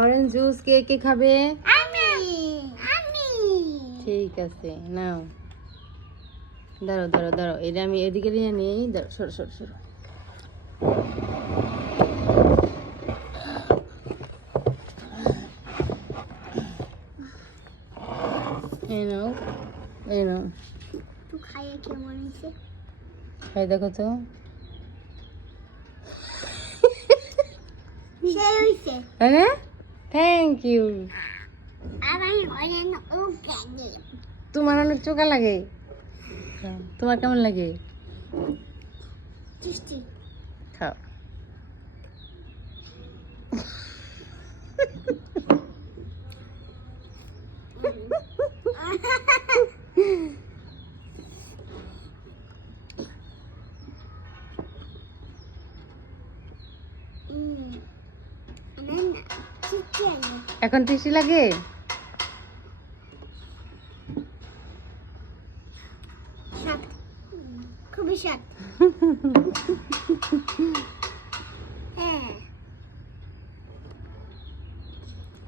Orange juice কে কে খাবে? আমি আমি। ঠিক আছে নাও। দাঁড়ো দাঁড়ো দাঁড়ো এটা আমি এদিকে নিয়ে নিই। দাঁড়ো সরো সরো সরো। এই নাও এই নাও। তুই খাইয়ে কেমন হয়েছে? খাই দেখো তো। হয়েছে। হ্যাঁ থ্যাংক ইউ আর আমি অনেক ওকে দিই তোমার অনেক চোখা লাগে তোমার কেমন লাগে টেস্টি খাও হুম না না চিকেন এখন টিসি লাগে? খুবই স্বাদ